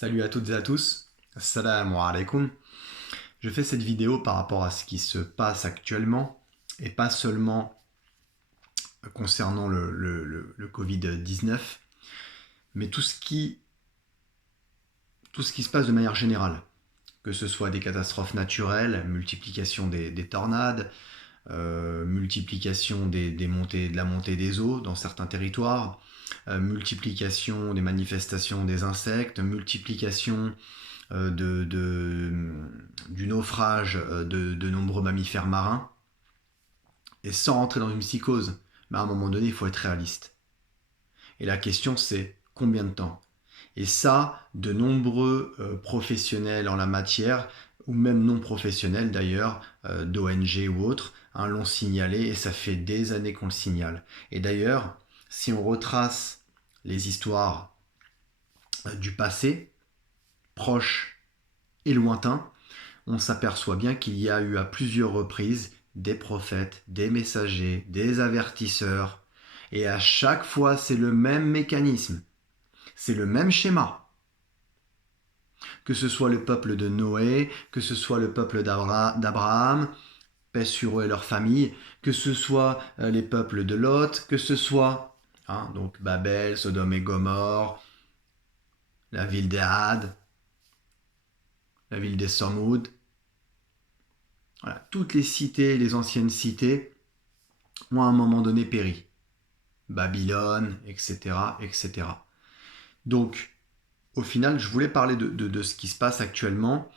Salut à toutes et à tous, assalamu alaikum. Je fais cette vidéo par rapport à ce qui se passe actuellement et pas seulement concernant le Covid-19, mais tout ce qui se passe de manière générale. Que ce soit des catastrophes naturelles, multiplication des tornades, multiplication de la montée des eaux dans certains territoires, multiplication des manifestations des insectes, multiplication du naufrage de nombreux mammifères marins, et sans rentrer dans une psychose. Mais à un moment donné, il faut être réaliste. Et la question, c'est combien de temps? Et ça, de nombreux professionnels en la matière, ou même non professionnels d'ailleurs, d'ONG ou autres, l'ont signalé, et ça fait des années qu'on le signale. Et d'ailleurs, si on retrace les histoires du passé, proche et lointain, on s'aperçoit bien qu'il y a eu à plusieurs reprises des prophètes, des messagers, des avertisseurs, et à chaque fois c'est le même mécanisme, c'est le même schéma. Que ce soit le peuple de Noé, que ce soit le peuple d'Abraham, paix sur eux et leur famille, que ce soit les peuples de Lot, que ce soit donc Babel, Sodome et Gomorre, la ville des Had, la ville des Samoud. Voilà, toutes les cités, les anciennes cités, ont à un moment donné péri. Babylone, etc., etc. Donc, au final, je voulais parler de ce qui se passe actuellement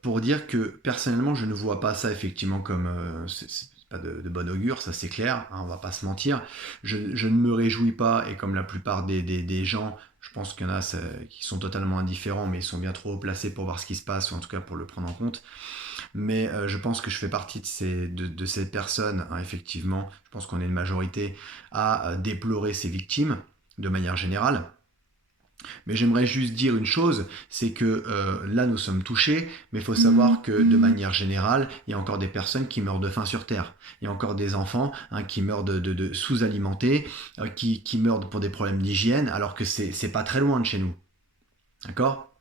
pour dire que personnellement, je ne vois pas ça effectivement comme... c'est pas de bon augure, ça c'est clair, on va pas se mentir. Je ne me réjouis pas, et comme la plupart des gens, je pense qu'il y en a qui sont totalement indifférents, mais ils sont bien trop haut placés pour voir ce qui se passe, ou en tout cas pour le prendre en compte. Mais je pense que je fais partie de ces personnes, effectivement, je pense qu'on est une majorité à déplorer ces victimes de manière générale. Mais j'aimerais juste dire une chose, c'est que là nous sommes touchés, mais il faut savoir que de manière générale, il y a encore des personnes qui meurent de faim sur Terre. Il y a encore des enfants qui meurent de sous-alimentés, qui meurent pour des problèmes d'hygiène, alors que c'est pas très loin de chez nous. D'accord?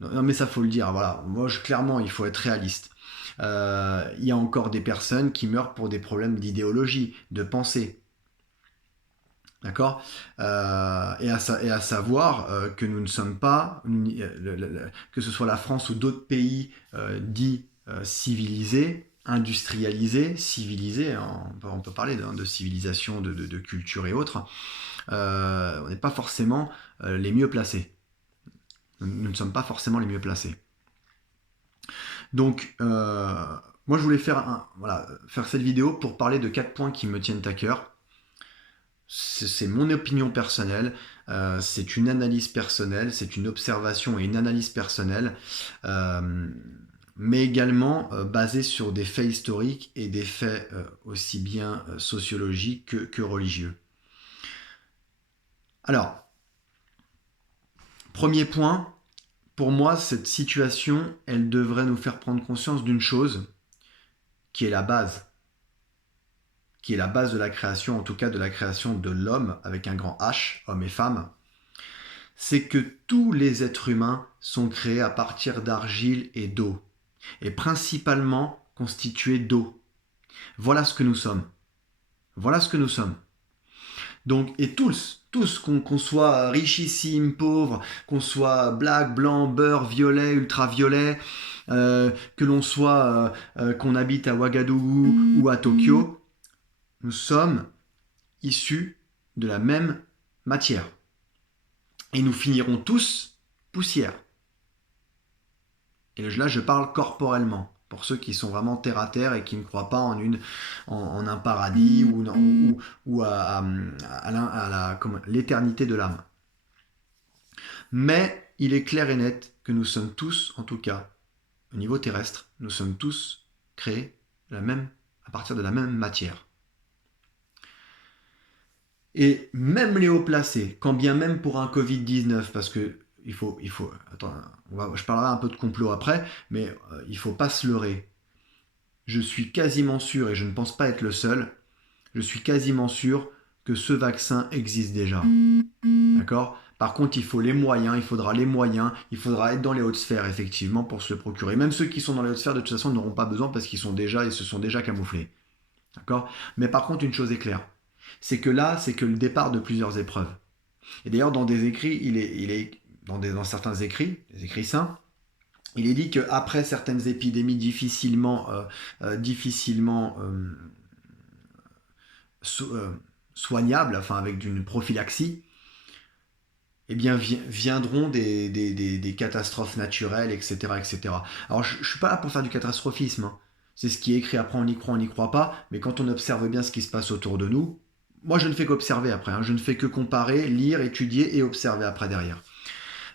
Non, mais ça faut le dire, voilà. Moi, clairement, il faut être réaliste. Il y a encore des personnes qui meurent pour des problèmes d'idéologie, de pensée. D'accord? Et à savoir que nous ne sommes pas, que ce soit la France ou d'autres pays dits civilisés, industrialisés, civilisés, on peut parler de civilisation, de culture et autres, on n'est pas forcément les mieux placés. Nous ne sommes pas forcément les mieux placés. Donc, moi je voulais faire cette vidéo pour parler de 4 points qui me tiennent à cœur. C'est mon opinion personnelle, c'est une analyse personnelle, c'est une observation et une analyse personnelle, mais également basée sur des faits historiques et des faits aussi bien sociologiques que religieux. Alors, premier point, pour moi, cette situation, elle devrait nous faire prendre conscience d'une chose qui est la base, qui est la base de la création, en tout cas de la création de l'homme avec un grand H, homme et femme, c'est que tous les êtres humains sont créés à partir d'argile et d'eau, et principalement constitués d'eau. Voilà ce que nous sommes. Voilà ce que nous sommes. Donc, et tous, qu'on soit richissime, pauvre, qu'on soit black, blanc, beurre, violet, ultraviolet, que l'on soit, qu'on habite à Ouagadougou ou à Tokyo, nous sommes issus de la même matière. Et nous finirons tous poussière. Et là, je parle corporellement, pour ceux qui sont vraiment terre à terre et qui ne croient pas en un paradis ou à l'éternité de l'âme. Mais il est clair et net que nous sommes tous, en tout cas, au niveau terrestre, nous sommes tous créés à partir de la même matière. Et même les hauts placés, quand bien même pour un Covid-19, parce que attends, je parlerai un peu de complot après, mais il ne faut pas se leurrer. Je suis quasiment sûr, et je ne pense pas être le seul, je suis quasiment sûr que ce vaccin existe déjà. D'accord? Par contre, il faut les moyens, il faudra les moyens, il faudra être dans les hautes sphères, effectivement, pour se le procurer. Même ceux qui sont dans les hautes sphères, de toute façon, n'auront pas besoin parce qu'ils se sont déjà camouflés. D'accord? Mais par contre, une chose est claire, c'est que là, c'est que le départ de plusieurs épreuves. Et d'ailleurs, dans des écrits, dans certains écrits, les écrits saints, il est dit qu'après certaines épidémies difficilement soignables, enfin avec une prophylaxie, eh bien viendront des catastrophes naturelles, etc., etc. Alors je ne suis pas là pour faire du catastrophisme, hein. C'est ce qui est écrit, après on n'y croit pas, mais quand on observe bien ce qui se passe autour de nous, moi je ne fais qu'observer après, hein. Je ne fais que comparer, lire, étudier et observer après derrière.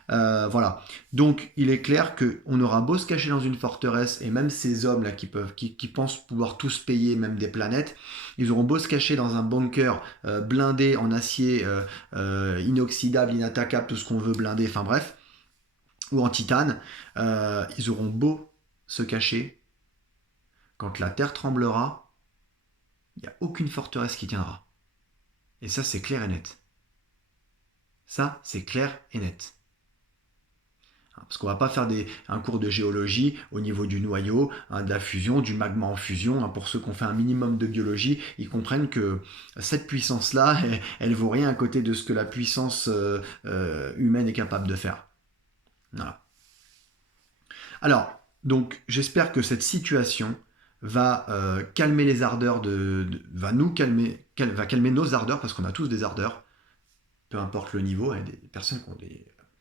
Voilà. Donc, il est clair qu'on aura beau se cacher dans une forteresse, et même ces hommes-là qui pensent pouvoir tous payer, même des planètes, ils auront beau se cacher dans un bunker blindé en acier inoxydable, inattaquable, tout ce qu'on veut blindé, enfin bref, ou en titane, ils auront beau se cacher, quand la terre tremblera, il n'y a aucune forteresse qui tiendra. Et ça, c'est clair et net. Ça, c'est clair et net. Parce qu'on ne va pas faire un cours de géologie au niveau du noyau, de la fusion, du magma en fusion. Pour ceux qui ont fait un minimum de biologie, ils comprennent que cette puissance-là, elle vaut rien à côté de ce que la puissance humaine est capable de faire. Voilà. Alors, donc, j'espère que cette situation va calmer les ardeurs va calmer nos ardeurs, parce qu'on a tous des ardeurs, peu importe le niveau, il y a des personnes qui ont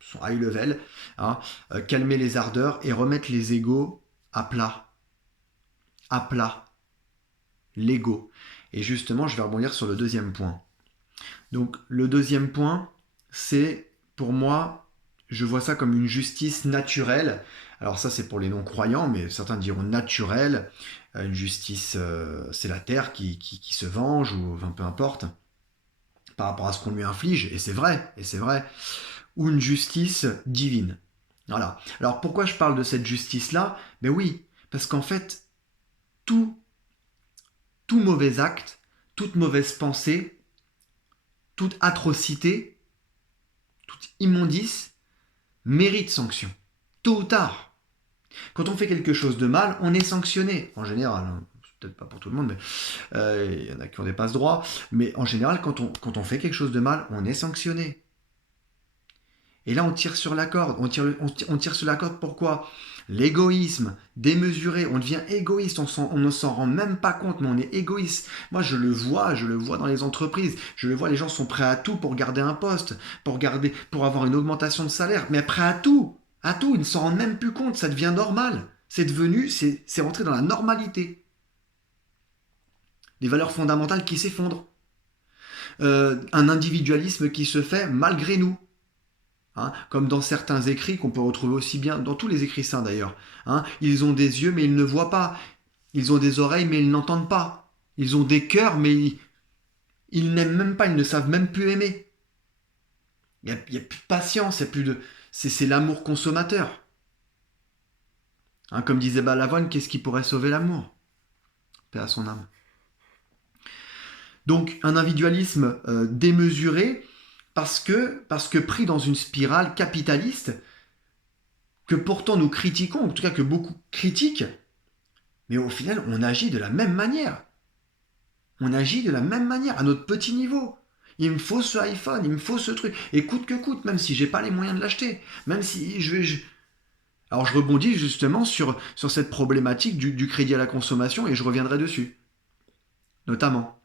sont high level, hein, calmer les ardeurs et remettre les égos à plat. À plat. L'ego. Et justement, je vais rebondir sur le deuxième point. Donc, le deuxième point, c'est, pour moi, je vois ça comme une justice naturelle. Alors ça, c'est pour les non-croyants, mais certains diront naturelle. Une justice, c'est la terre qui se venge, ou enfin, peu importe, par rapport à ce qu'on lui inflige, et c'est vrai, ou une justice divine. Voilà. Alors pourquoi je parle de cette justice-là? Ben oui, parce qu'en fait, tout mauvais acte, toute mauvaise pensée, toute atrocité, toute immondice mérite sanction, tôt ou tard. Quand on fait quelque chose de mal, on est sanctionné, en général, hein. Peut-être pas pour tout le monde, mais il y en a qui ont des passe-droits, mais en général, quand on fait quelque chose de mal, on est sanctionné. Et là, on tire sur la corde. On tire sur la corde, pourquoi? L'égoïsme démesuré. On devient égoïste. On ne s'en rend même pas compte, mais on est égoïste. Moi, je le vois dans les entreprises. Je le vois, les gens sont prêts à tout pour garder un poste, pour avoir une augmentation de salaire, mais prêts à tout. À tout. Ils ne s'en rendent même plus compte. Ça devient normal. C'est rentré dans la normalité. Des valeurs fondamentales qui s'effondrent. Un individualisme qui se fait malgré nous. Hein, comme dans certains écrits qu'on peut retrouver aussi bien, dans tous les écrits saints d'ailleurs. Hein, ils ont des yeux mais ils ne voient pas. Ils ont des oreilles mais ils n'entendent pas. Ils ont des cœurs mais ils n'aiment même pas, ils ne savent même plus aimer. Il n'y a plus de patience, c'est l'amour consommateur. Hein, comme disait Balavoine, qu'est-ce qui pourrait sauver l'amour? Paix à son âme. Donc un individualisme démesuré, parce que pris dans une spirale capitaliste que pourtant nous critiquons, en tout cas que beaucoup critiquent, mais au final on agit de la même manière. On agit de la même manière, à notre petit niveau. Il me faut ce iPhone, il me faut ce truc, et coûte que coûte, même si j'ai pas les moyens de l'acheter, même si Alors je rebondis justement sur cette problématique du crédit à la consommation, et je reviendrai dessus, notamment.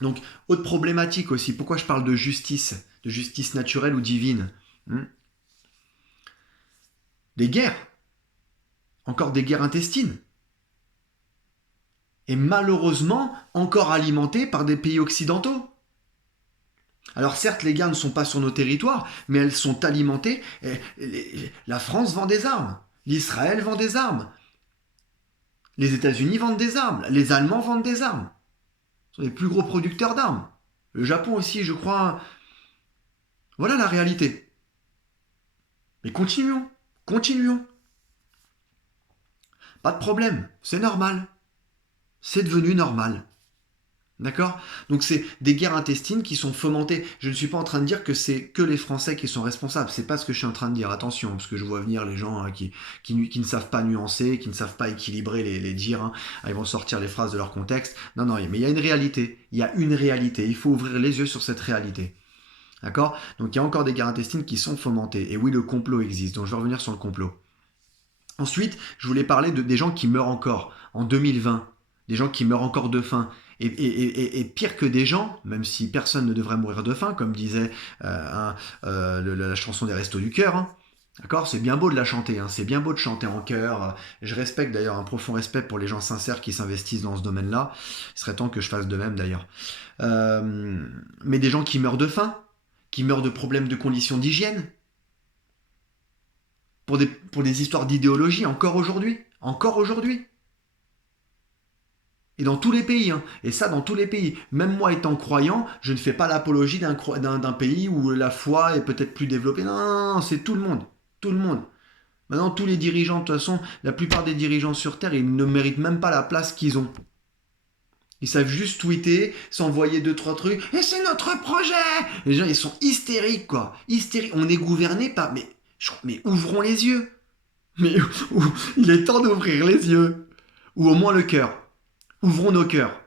Donc, autre problématique aussi, pourquoi je parle de justice naturelle ou divine? Des guerres, encore des guerres intestines, et malheureusement encore alimentées par des pays occidentaux. Alors certes, les guerres ne sont pas sur nos territoires, mais elles sont alimentées. La France vend des armes, l'Israël vend des armes, les États-Unis vendent des armes, les Allemands vendent des armes. Ce sont les plus gros producteurs d'armes. Le Japon aussi, je crois. Voilà la réalité. Mais continuons. Pas de problème, c'est normal. C'est devenu normal. D'accord? Donc c'est des guerres intestines qui sont fomentées. Je ne suis pas en train de dire que c'est que les Français qui sont responsables. C'est pas ce que je suis en train de dire. Attention, parce que je vois venir les gens qui ne savent pas nuancer, qui ne savent pas équilibrer les dires. Hein. Ah, ils vont sortir les phrases de leur contexte. Non, non, mais il y a une réalité. Il y a une réalité. Il faut ouvrir les yeux sur cette réalité. D'accord? Donc il y a encore des guerres intestines qui sont fomentées. Et oui, le complot existe. Donc je vais revenir sur le complot. Ensuite, je voulais parler des gens qui meurent encore en 2020, des gens qui meurent encore de faim. Et pire que des gens, même si personne ne devrait mourir de faim, comme disait la chanson des Restos du Cœur, hein. D'accord? C'est bien beau de la chanter, hein. C'est bien beau de chanter en chœur. Je respecte d'ailleurs un profond respect pour les gens sincères qui s'investissent dans ce domaine-là. Il serait temps que je fasse de même d'ailleurs. Mais des gens qui meurent de faim, qui meurent de problèmes de conditions d'hygiène, pour des histoires d'idéologie, encore aujourd'hui. Encore aujourd'hui. Et dans tous les pays, hein. Et ça dans tous les pays. Même moi étant croyant, je ne fais pas l'apologie d'un pays où la foi est peut-être plus développée. Non, non, non, c'est tout le monde. Tout le monde. Maintenant, tous les dirigeants, de toute façon, la plupart des dirigeants sur Terre, ils ne méritent même pas la place qu'ils ont. Ils savent juste tweeter, s'envoyer deux, trois trucs. Et c'est notre projet. Les gens, ils sont hystériques, quoi. Hystériques. On est gouverné par... Mais ouvrons les yeux. Mais il est temps d'ouvrir les yeux. Ou au moins le cœur. Ouvrons nos cœurs.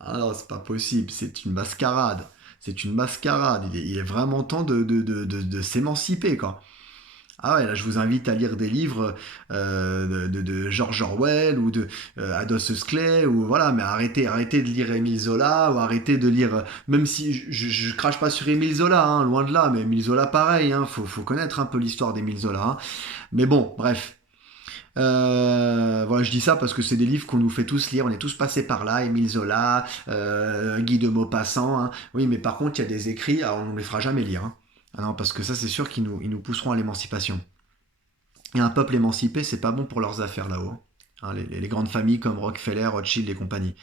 Ah non, c'est pas possible. C'est une mascarade. C'est une mascarade. Il est vraiment temps de s'émanciper, quoi. Ah ouais, là, je vous invite à lire des livres de George Orwell ou de Aldous Huxley, ou voilà, mais arrêtez de lire Émile Zola, ou arrêtez de lire, même si je crache pas sur Émile Zola, hein, loin de là, mais Émile Zola pareil, hein, faut connaître un peu l'histoire d'Émile Zola. Hein. Mais bon, bref. Voilà, je dis ça parce que c'est des livres qu'on nous fait tous lire, on est tous passés par là, Émile Zola, Guy de Maupassant. Hein. Oui, mais par contre, il y a des écrits, alors on ne les fera jamais lire. Hein. Ah non, parce que ça, c'est sûr ils nous pousseront à l'émancipation. Et un peuple émancipé, c'est pas bon pour leurs affaires là-haut. Hein, les grandes familles comme Rockefeller, Rothschild et compagnie,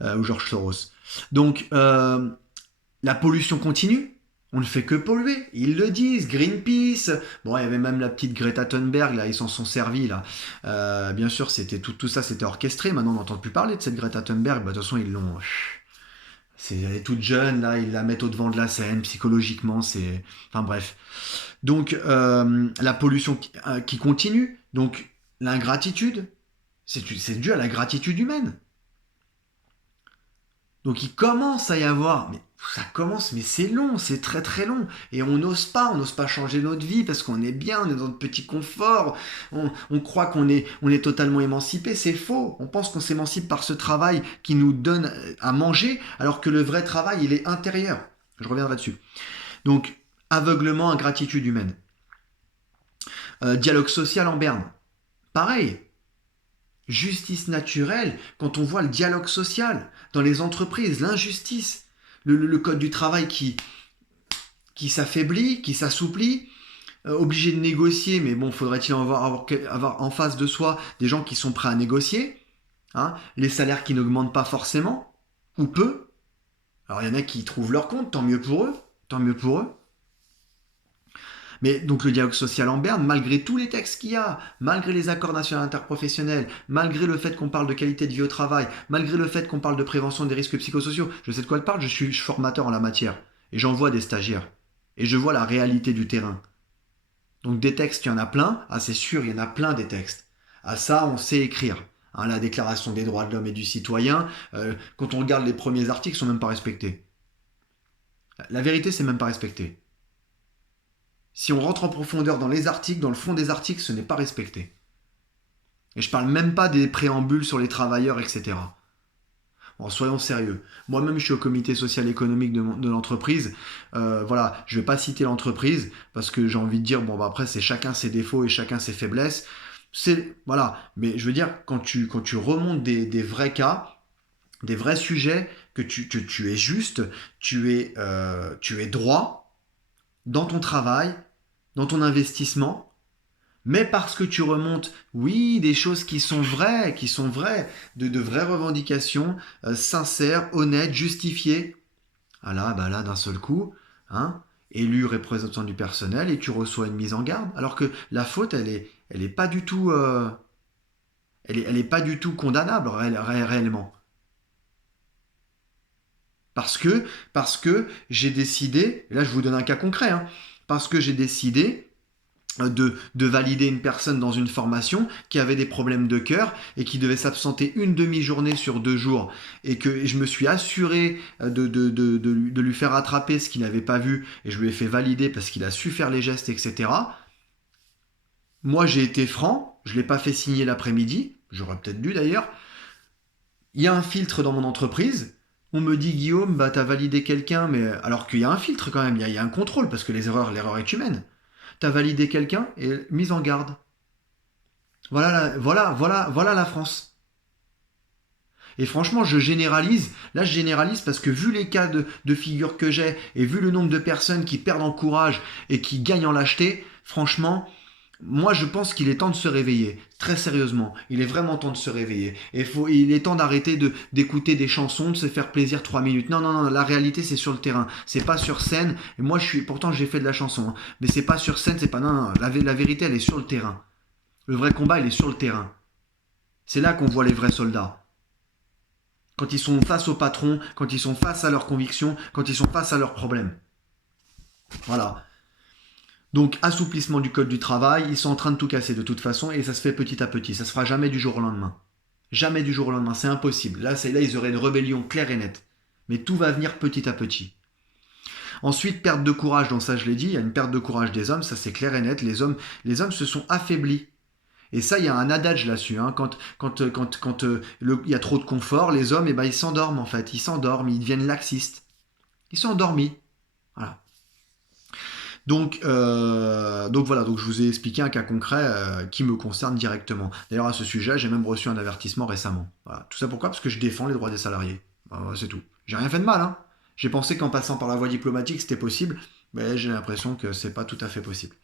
ou George Soros. Donc, la pollution continue. On ne fait que polluer. Ils le disent. Greenpeace. Bon, il y avait même la petite Greta Thunberg, là, ils s'en sont servis, là. Bien sûr, c'était tout ça, c'était orchestré. Maintenant, on n'entend plus parler de cette Greta Thunberg. Bah, de toute façon, ils l'ont. Elle est toute jeune, là, ils la mettent au devant de la scène. Psychologiquement, c'est. Enfin, bref. Donc, la pollution qui continue. Donc, l'ingratitude. C'est dû à la gratitude humaine. Donc il commence à y avoir, mais ça commence, mais c'est long, c'est très très long. Et on n'ose pas changer notre vie parce qu'on est bien, on est dans notre petit confort. On croit on est totalement émancipé, c'est faux. On pense qu'on s'émancipe par ce travail qui nous donne à manger, alors que le vrai travail, il est intérieur. Je reviendrai dessus. Donc, aveuglement, ingratitude humaine. Dialogue social en berne. Pareil, justice naturelle, quand on voit le dialogue social dans les entreprises, l'injustice, le code du travail qui s'affaiblit, qui s'assouplit, obligé de négocier, mais bon, faudrait-il avoir en face de soi des gens qui sont prêts à négocier, hein, les salaires qui n'augmentent pas forcément, ou peu. Alors il y en a qui trouvent leur compte, tant mieux pour eux, tant mieux pour eux. Mais donc le dialogue social en berne, malgré tous les textes qu'il y a, malgré les accords nationaux interprofessionnels, malgré le fait qu'on parle de qualité de vie au travail, malgré le fait qu'on parle de prévention des risques psychosociaux, je sais de quoi je parle, je suis formateur en la matière. Et j'en vois des stagiaires. Et je vois la réalité du terrain. Donc des textes, il y en a plein. Ah c'est sûr, il y en a plein des textes. Ah ça, on sait écrire. Hein, la déclaration des droits de l'homme et du citoyen, quand on regarde les premiers articles, ils sont même pas respectés. La vérité, c'est même pas respecté. Si on rentre en profondeur dans les articles, dans le fond des articles, ce n'est pas respecté. Et je parle même pas des préambules sur les travailleurs, etc. Bon, soyons sérieux. Moi-même, je suis au comité social économique de l'entreprise. Voilà, je vais pas citer l'entreprise parce que j'ai envie de dire, bon, bah après, c'est chacun ses défauts et chacun ses faiblesses. Voilà. Mais je veux dire, quand tu remontes des vrais cas, des vrais sujets, que tu es juste, tu es droit dans ton travail, dans ton investissement, mais parce que tu remontes, oui, des choses qui sont vraies, de vraies revendications, sincères, honnêtes, justifiées. Ah là, bah là, d'un seul coup, hein, élu représentant du personnel, et tu reçois une mise en garde, alors que la faute, elle est pas du tout, elle est pas du tout condamnable réellement. Parce que j'ai décidé, et là je vous donne un cas concret, hein, parce que j'ai décidé de valider une personne dans une formation qui avait des problèmes de cœur et qui devait s'absenter une demi-journée sur 2 jours et que je me suis assuré de lui faire rattraper ce qu'il n'avait pas vu et je lui ai fait valider parce qu'il a su faire les gestes, etc. Moi j'ai été franc, je ne l'ai pas fait signer l'après-midi, j'aurais peut-être dû d'ailleurs. Il y a un filtre dans mon entreprise. On me dit Guillaume, bah t'as validé quelqu'un, mais alors qu'il y a un filtre quand même, il y a un contrôle parce que l'erreur est humaine. T'as validé quelqu'un et mise en garde. Voilà la France. Et franchement, je généralise. Là, je généralise parce que vu les cas de figure que j'ai et vu le nombre de personnes qui perdent en courage et qui gagnent en lâcheté, franchement, moi, je pense qu'il est temps de se réveiller. Très sérieusement, il est vraiment temps de se réveiller. Et il est temps d'arrêter d'écouter des chansons, de se faire plaisir 3 minutes. Non, non, non, la réalité, c'est sur le terrain. C'est pas sur scène. Et moi, pourtant, j'ai fait de la chanson. Hein. Mais c'est pas sur scène, c'est pas. Non, non, la vérité, elle est sur le terrain. Le vrai combat, il est sur le terrain. C'est là qu'on voit les vrais soldats. Quand ils sont face au patron, quand ils sont face à leurs convictions, quand ils sont face à leurs problèmes. Voilà. Donc, assouplissement du code du travail, ils sont en train de tout casser de toute façon et ça se fait petit à petit. Ça se fera jamais du jour au lendemain. Jamais du jour au lendemain, c'est impossible. Là, ils auraient une rébellion claire et nette. Mais tout va venir petit à petit. Ensuite, perte de courage, donc ça je l'ai dit, il y a une perte de courage des hommes, ça c'est clair et net. Les hommes se sont affaiblis. Et ça, il y a un adage là-dessus. Hein. Quand il y a trop de confort, les hommes, ils s'endorment en fait. Ils s'endorment, ils deviennent laxistes. Ils sont endormis. Voilà. Donc voilà, donc je vous ai expliqué un cas concret qui me concerne directement. D'ailleurs, à ce sujet, j'ai même reçu un avertissement récemment. Voilà. Tout ça pourquoi ? Parce que je défends les droits des salariés. Voilà, c'est tout. J'ai rien fait de mal. Hein. J'ai pensé qu'en passant par la voie diplomatique, c'était possible, mais j'ai l'impression que c'est pas tout à fait possible.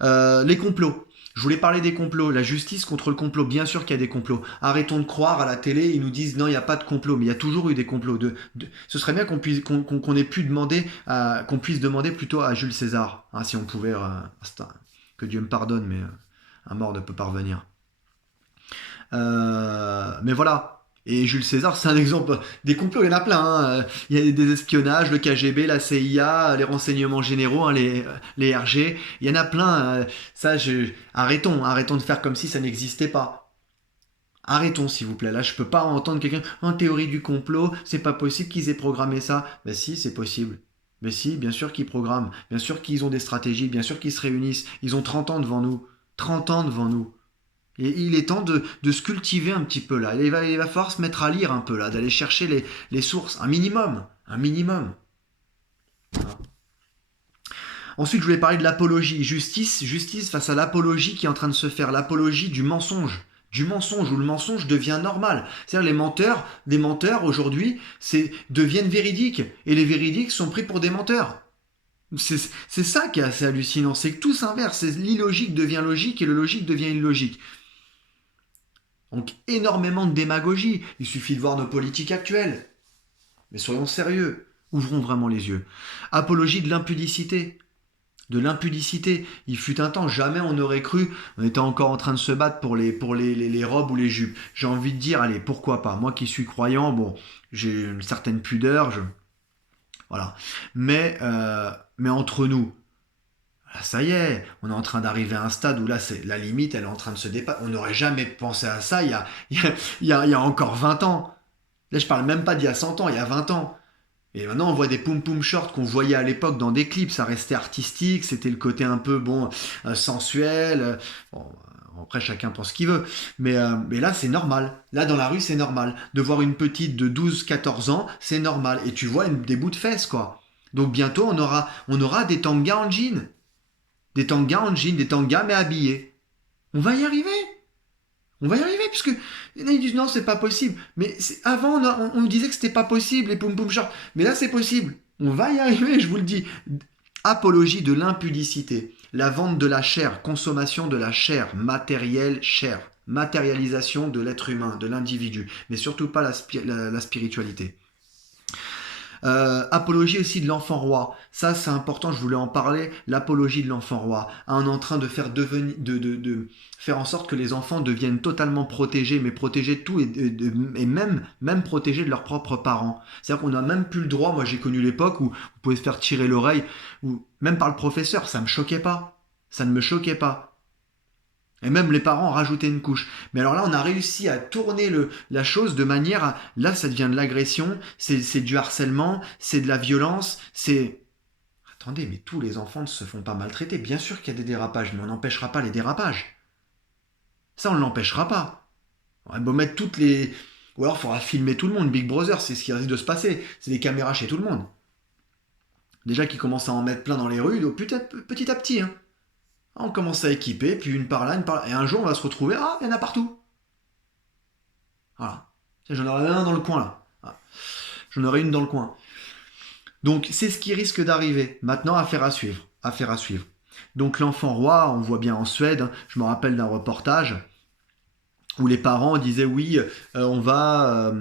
Les complots. Je voulais parler des complots, la justice contre le complot. Bien sûr qu'il y a des complots. Arrêtons de croire à la télé, ils nous disent non, il n'y a pas de complot, mais il y a toujours eu des complots. Ce serait bien qu'on ait pu demander, qu'on puisse demander plutôt à Jules César, hein, si on pouvait. Que Dieu me pardonne, mais un mort ne peut pas revenir. Mais voilà. Et Jules César, c'est un exemple. Des complots, il y en a plein. Hein. Il y a des espionnages, le KGB, la CIA, les renseignements généraux, hein, les RG. Il y en a plein. Arrêtons de faire comme si ça n'existait pas. Arrêtons, s'il vous plaît. Là, je peux pas entendre quelqu'un en théorie du complot. C'est pas possible qu'ils aient programmé ça. Ben si, c'est possible. Mais si, bien sûr qu'ils programment. Bien sûr qu'ils ont des stratégies. Bien sûr qu'ils se réunissent. Ils ont 30 ans devant nous. 30 ans devant nous. Et il est temps de se cultiver un petit peu là. Il va falloir se mettre à lire un peu là, d'aller chercher les sources, un minimum. Un minimum. Voilà. Ensuite, je voulais parler de l'apologie. Justice face à l'apologie qui est en train de se faire. L'apologie du mensonge. Du mensonge, où le mensonge devient normal. C'est-à-dire les menteurs aujourd'hui, deviennent véridiques. Et les véridiques sont pris pour des menteurs. C'est ça qui est assez hallucinant. C'est que tout s'inverse. L'illogique devient logique et le logique devient illogique. Donc énormément de démagogie. Il suffit de voir nos politiques actuelles. Mais soyons sérieux. Ouvrons vraiment les yeux. Apologie de l'impudicité. De l'impudicité. Il fut un temps, jamais on n'aurait cru. On était encore en train de se battre pour les robes ou les jupes. J'ai envie de dire, allez, pourquoi pas. Moi qui suis croyant, bon, j'ai une certaine pudeur. Voilà. Mais entre nous, là, ça y est, on est en train d'arriver à un stade où là, la limite, elle est en train de se dépasser. On n'aurait jamais pensé à ça il y a encore 20 ans. Là, je parle même pas d'il y a 100 ans, il y a 20 ans. Et maintenant, on voit des poum-poum shorts qu'on voyait à l'époque dans des clips. Ça restait artistique, c'était le côté un peu, sensuel. Bon, après, chacun pense ce qu'il veut. Mais là, c'est normal. Là, dans la rue, c'est normal. De voir une petite de 12-14 ans, c'est normal. Et tu vois des bouts de fesses, quoi. Donc bientôt, on aura des tangas en jean. Des tangas en jean, des tangas mais habillés. On va y arriver. On va y arriver, puisque ils disent non, c'est pas possible. Mais avant, on nous disait que c'était pas possible, les poum poum shorts. Mais là, c'est possible. On va y arriver, je vous le dis. Apologie de l'impudicité. La vente de la chair, consommation de la chair, matériel, chair. Matérialisation de l'être humain, de l'individu. Mais surtout pas la spiritualité. Apologie aussi de l'enfant roi. Ça, c'est important, je voulais en parler. L'apologie de l'enfant roi. On est en train de faire, de faire en sorte que les enfants deviennent totalement protégés, mais protégés de tout et même protégés de leurs propres parents. C'est-à-dire qu'on n'a même plus le droit. Moi, j'ai connu l'époque où vous pouvez se faire tirer l'oreille, ou même par le professeur. Ça me choquait pas. Ça ne me choquait pas. Et même les parents rajoutaient une couche. Mais alors là, on a réussi à tourner la chose de manière à... Là, ça devient de l'agression, c'est du harcèlement, c'est de la violence, c'est... Attendez, mais tous les enfants ne se font pas maltraiter. Bien sûr qu'il y a des dérapages, mais on n'empêchera pas les dérapages. Ça, on ne l'empêchera pas. On va beau mettre toutes les... Ou alors, il faudra filmer tout le monde. Big Brother, c'est ce qui risque de se passer. C'est des caméras chez tout le monde. Déjà qu'ils commencent à en mettre plein dans les rues, donc peut-être petit à petit, hein. On commence à équiper, puis une par là, une par là. Et un jour, on va se retrouver, ah, il y en a partout. Voilà. J'en aurai un dans le coin, là. Voilà. J'en aurai une dans le coin. Donc, c'est ce qui risque d'arriver. Maintenant, affaire à suivre. Affaire à suivre. Donc, l'enfant roi, on voit bien en Suède, hein, je me rappelle d'un reportage où les parents disaient, oui, on va,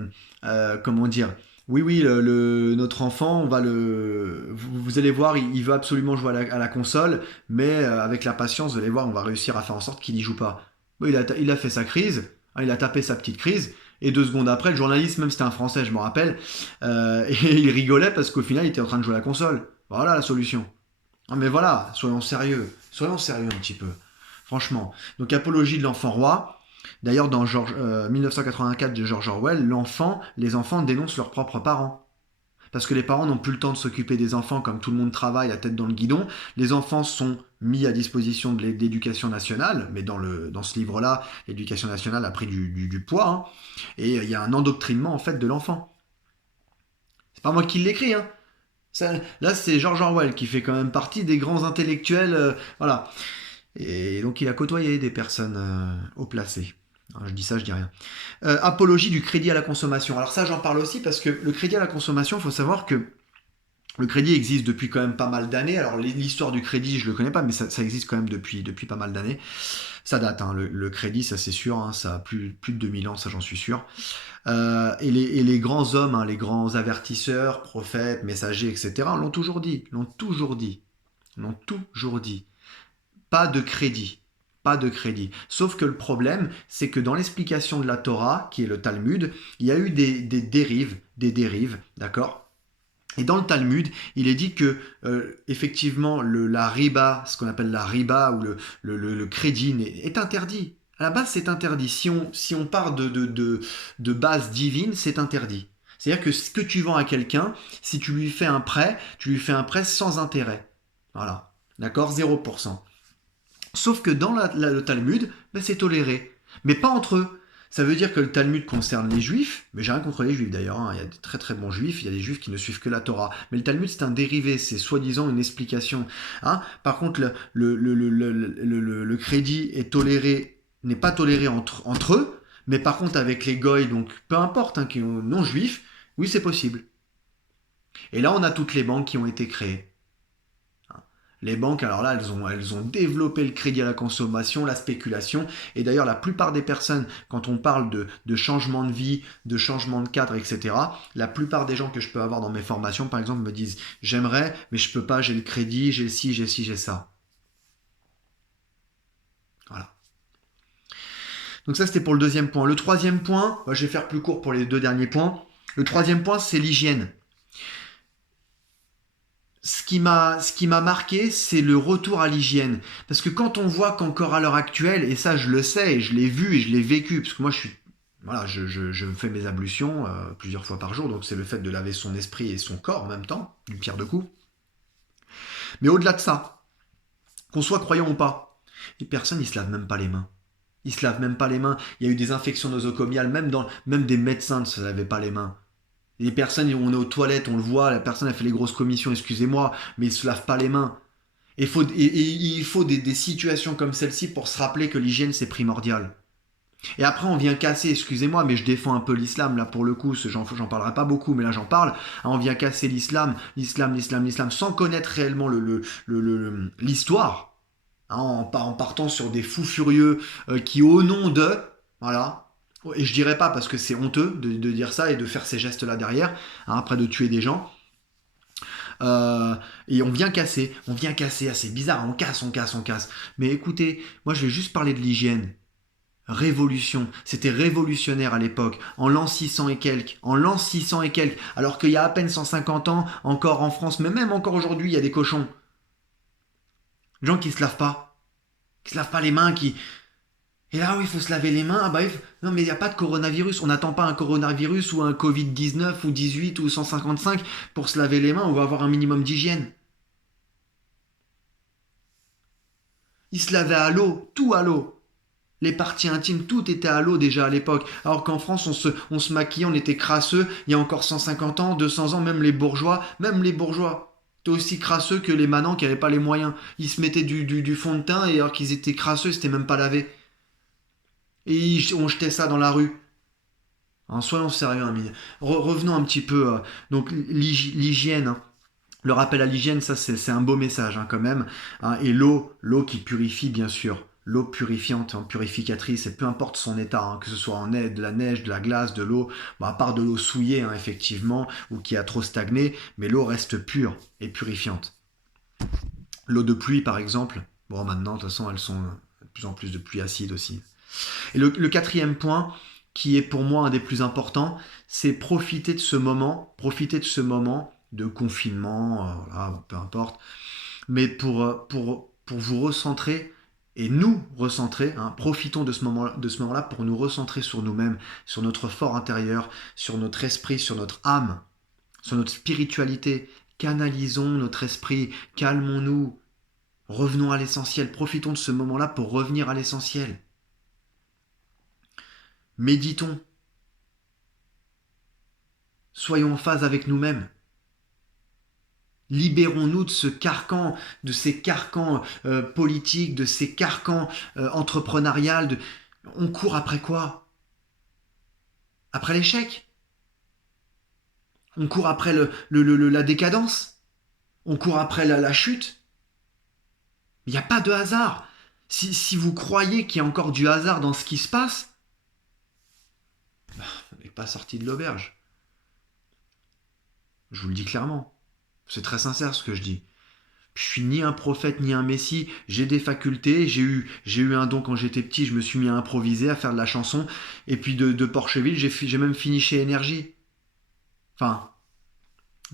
comment dire, oui, oui, notre enfant, on va vous allez voir, il veut absolument jouer à la console, mais avec la patience, vous allez voir, on va réussir à faire en sorte qu'il n'y joue pas. Bon, il a fait sa crise, hein, il a tapé sa petite crise, et 2 secondes après, le journaliste, même c'était un Français, je me rappelle, et il rigolait parce qu'au final, il était en train de jouer à la console. Voilà la solution. Ah, mais voilà, soyons sérieux un petit peu, franchement. Donc, apologie de l'enfant roi. D'ailleurs, dans 1984 de George Orwell, les enfants dénoncent leurs propres parents. Parce que les parents n'ont plus le temps de s'occuper des enfants comme tout le monde travaille la tête dans le guidon. Les enfants sont mis à disposition de l'éducation nationale, mais dans ce livre-là, l'éducation nationale a pris du poids, hein, et il y a un endoctrinement en fait de l'enfant. C'est pas moi qui l'écris, hein. Là, c'est George Orwell qui fait quand même partie des grands intellectuels, voilà. Et donc il a côtoyé des personnes haut placées. Alors, je dis ça, je dis rien. Apologie du crédit à la consommation. Alors ça, j'en parle aussi parce que le crédit à la consommation, il faut savoir que le crédit existe depuis quand même pas mal d'années. Alors l'histoire du crédit, je le connais pas, mais ça existe quand même depuis pas mal d'années. Ça date, hein, le crédit, ça c'est sûr, hein, ça a plus de 2000 ans, ça j'en suis sûr. Et les grands hommes, hein, les grands avertisseurs, prophètes, messagers, etc., l'ont toujours dit, l'ont toujours dit, l'ont toujours dit. Pas de crédit. Pas de crédit. Sauf que le problème, c'est que dans l'explication de la Torah, qui est le Talmud, il y a eu des dérives, d'accord. Et dans le Talmud, il est dit que effectivement la riba, ce qu'on appelle la riba ou le crédit est interdit. À la base, c'est interdit. Si on part de base divine, c'est interdit. C'est-à-dire que ce que tu vends à quelqu'un, si tu lui fais un prêt, tu lui fais un prêt sans intérêt. Voilà. D'accord, 0%. Sauf que dans le Talmud, ben, c'est toléré. Mais pas entre eux. Ça veut dire que le Talmud concerne les juifs, mais j'ai rien contre les juifs d'ailleurs, hein. Il y a des très très bons juifs, il y a des juifs qui ne suivent que la Torah. Mais le Talmud c'est un dérivé, c'est soi-disant une explication, hein. Par contre, le crédit est toléré, n'est pas toléré entre eux, mais par contre avec les goy, donc peu importe, hein, qui sont non juifs, oui c'est possible. Et là on a toutes les banques qui ont été créées. Les banques, alors là, elles ont développé le crédit à la consommation, la spéculation. Et d'ailleurs, la plupart des personnes, quand on parle de changement de vie, de changement de cadre, etc., la plupart des gens que je peux avoir dans mes formations, par exemple, me disent j'aimerais, mais je peux pas, j'ai le crédit, j'ai ci, j'ai ça. Voilà. Donc ça, c'était pour le deuxième point. Le troisième point, je vais faire plus court pour les 2 derniers points. Le troisième point, c'est l'hygiène. Ce qui m'a marqué, c'est le retour à l'hygiène. Parce que quand on voit qu'encore à l'heure actuelle, et ça je le sais, et je l'ai vu et je l'ai vécu, parce que moi je fais mes ablutions plusieurs fois par jour, donc c'est le fait de laver son esprit et son corps en même temps, d'une pierre deux coups. Mais au-delà de ça, qu'on soit croyant ou pas, les personnes ils se lavent même pas les mains. Ils se lavent même pas les mains. Il y a eu des infections nosocomiales, même des médecins ne se lavaient pas les mains. Les personnes, on est aux toilettes, on le voit, la personne a fait les grosses commissions, excusez-moi, mais il ne se lave pas les mains. Et il faut des situations comme celle-ci pour se rappeler que l'hygiène c'est primordial. Et après on vient casser, excusez-moi, mais je défends un peu l'islam, là pour le coup, j'en parlerai pas beaucoup, mais là j'en parle. On vient casser l'islam, sans connaître réellement l'histoire, hein, en partant sur des fous furieux qui au nom de, voilà. Et je dirais pas parce que c'est honteux de dire ça et de faire ces gestes-là derrière, hein, après de tuer des gens. et on vient casser, ah, c'est bizarre, on casse. Mais écoutez, moi je vais juste parler de l'hygiène. Révolution, c'était révolutionnaire à l'époque, en l'an 600 et quelques, alors qu'il y a à peine 150 ans, encore en France, mais même encore aujourd'hui, il y a des cochons. Des gens qui se lavent pas les mains, qui... Et là, oui, il faut se laver les mains, ah bah, non mais il n'y a pas de coronavirus, on n'attend pas un coronavirus ou un Covid-19 ou 18 ou 155 pour se laver les mains, on va avoir un minimum d'hygiène. Ils se lavaient à l'eau, tout à l'eau. Les parties intimes, tout était à l'eau déjà à l'époque. Alors qu'en France, on se maquillait, on était crasseux. Il y a encore 150 ans, 200 ans, même les bourgeois, étaient aussi crasseux que les manants qui n'avaient pas les moyens. Ils se mettaient du fond de teint et alors qu'ils étaient crasseux, c'était même pas lavé. Et on jetait ça dans la rue. Hein, soyons sérieux, hein, revenons un petit peu. Donc l'hygiène, hein. Le rappel à l'hygiène, ça c'est un beau message hein, quand même. Hein. Et l'eau qui purifie bien sûr. L'eau purifiante, hein, purificatrice, et peu importe son état, hein, que ce soit de la neige, de la glace, de l'eau, bon, à part de l'eau souillée hein, effectivement, ou qui a trop stagné, mais l'eau reste pure et purifiante. L'eau de pluie par exemple, bon maintenant de toute façon elles sont de plus en plus de pluie acide aussi. Et le quatrième point, qui est pour moi un des plus importants, c'est profiter de ce moment de confinement, voilà, peu importe, mais pour vous recentrer et nous recentrer, hein, profitons de ce moment-là pour nous recentrer sur nous-mêmes, sur notre fort intérieur, sur notre esprit, sur notre âme, sur notre spiritualité. Canalisons notre esprit, calmons-nous, revenons à l'essentiel, profitons de ce moment-là pour revenir à l'essentiel. Méditons, soyons en phase avec nous-mêmes. Libérons-nous de de ces carcans politiques, de ces carcans entrepreneuriales. On court après quoi? Après l'échec? On court après la décadence? On court après la chute? Il n'y a pas de hasard. Si vous croyez qu'il y a encore du hasard dans ce qui se passe, on n'est pas sorti de l'auberge. Je vous le dis clairement. C'est très sincère ce que je dis. Je suis ni un prophète ni un messie, j'ai des facultés, j'ai eu un don quand j'étais petit, je me suis mis à improviser, à faire de la chanson, et puis de Porcheville, j'ai même fini chez Énergie. Enfin,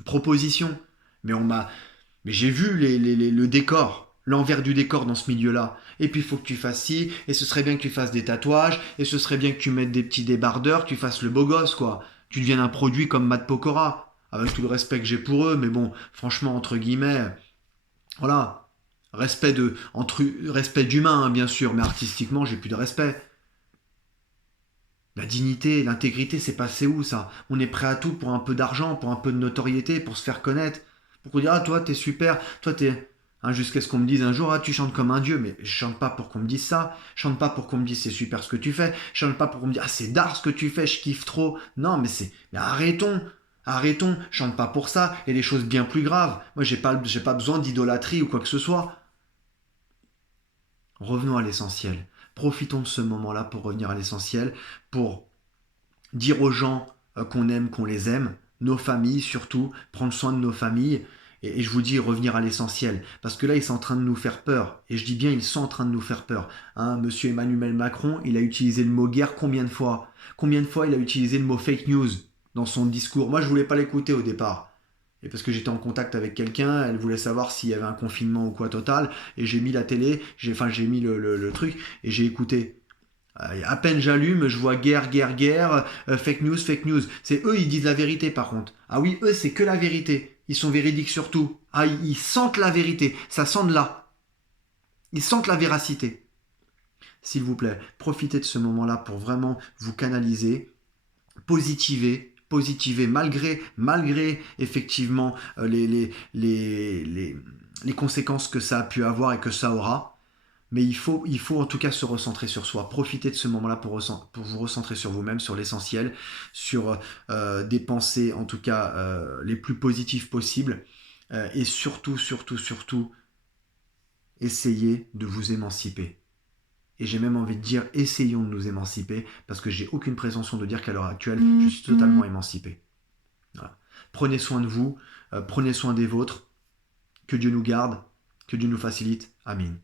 proposition. Mais mais j'ai vu le décor, l'envers du décor dans ce milieu-là. Et puis il faut que tu fasses ci, et ce serait bien que tu fasses des tatouages, et ce serait bien que tu mettes des petits débardeurs, que tu fasses le beau gosse, quoi. Tu deviennes un produit comme Matt Pokora, avec tout le respect que j'ai pour eux, mais bon, franchement, entre guillemets, voilà. Respect d'humain, hein, bien sûr, mais artistiquement, j'ai plus de respect. La dignité, l'intégrité, c'est passé où ça? On est prêt à tout pour un peu d'argent, pour un peu de notoriété, pour se faire connaître. Pour qu'on dise, ah, toi, t'es super, toi, t'es. Hein, jusqu'à ce qu'on me dise un jour, ah, tu chantes comme un dieu, mais je chante pas pour qu'on me dise ça. Je chante pas pour qu'on me dise c'est super ce que tu fais. Je chante pas pour qu'on me dise, ah, c'est d'art ce que tu fais, je kiffe trop. Non, mais arrêtons. Arrêtons, je chante pas pour ça, et des choses bien plus graves. Moi, j'ai pas besoin d'idolâtrie ou quoi que ce soit. Revenons à l'essentiel. Profitons de ce moment-là pour revenir à l'essentiel, pour dire aux gens qu'on aime, qu'on les aime, nos familles surtout, prendre soin de nos familles. Et je vous dis revenir à l'essentiel, parce que là ils sont en train de nous faire peur. Et je dis bien ils sont en train de nous faire peur. Hein, Monsieur Emmanuel Macron, il a utilisé le mot guerre combien de fois? Combien de fois il a utilisé le mot fake news dans son discours? Moi je voulais pas l'écouter au départ. Et parce que j'étais en contact avec quelqu'un, elle voulait savoir s'il y avait un confinement ou quoi total, et j'ai mis la télé, j'ai mis le truc, et j'ai écouté. À peine j'allume, je vois guerre, guerre, guerre, fake news, fake news. C'est eux, ils disent la vérité par contre. Ah oui, eux, c'est que la vérité. Ils sont véridiques sur tout. Ah, ils sentent la vérité. Ça sent de là. Ils sentent la véracité. S'il vous plaît, profitez de ce moment-là pour vraiment vous canaliser, positiver malgré effectivement les conséquences que ça a pu avoir et que ça aura. Mais il faut en tout cas se recentrer sur soi. Profitez de ce moment-là pour vous recentrer sur vous-même, sur l'essentiel, sur des pensées en tout cas les plus positives possibles. Et surtout, essayez de vous émanciper. Et j'ai même envie de dire, essayons de nous émanciper, parce que j'ai aucune prétention de dire qu'à l'heure actuelle, je suis totalement émancipé. Voilà. Prenez soin de vous, prenez soin des vôtres. Que Dieu nous garde, que Dieu nous facilite. Amen.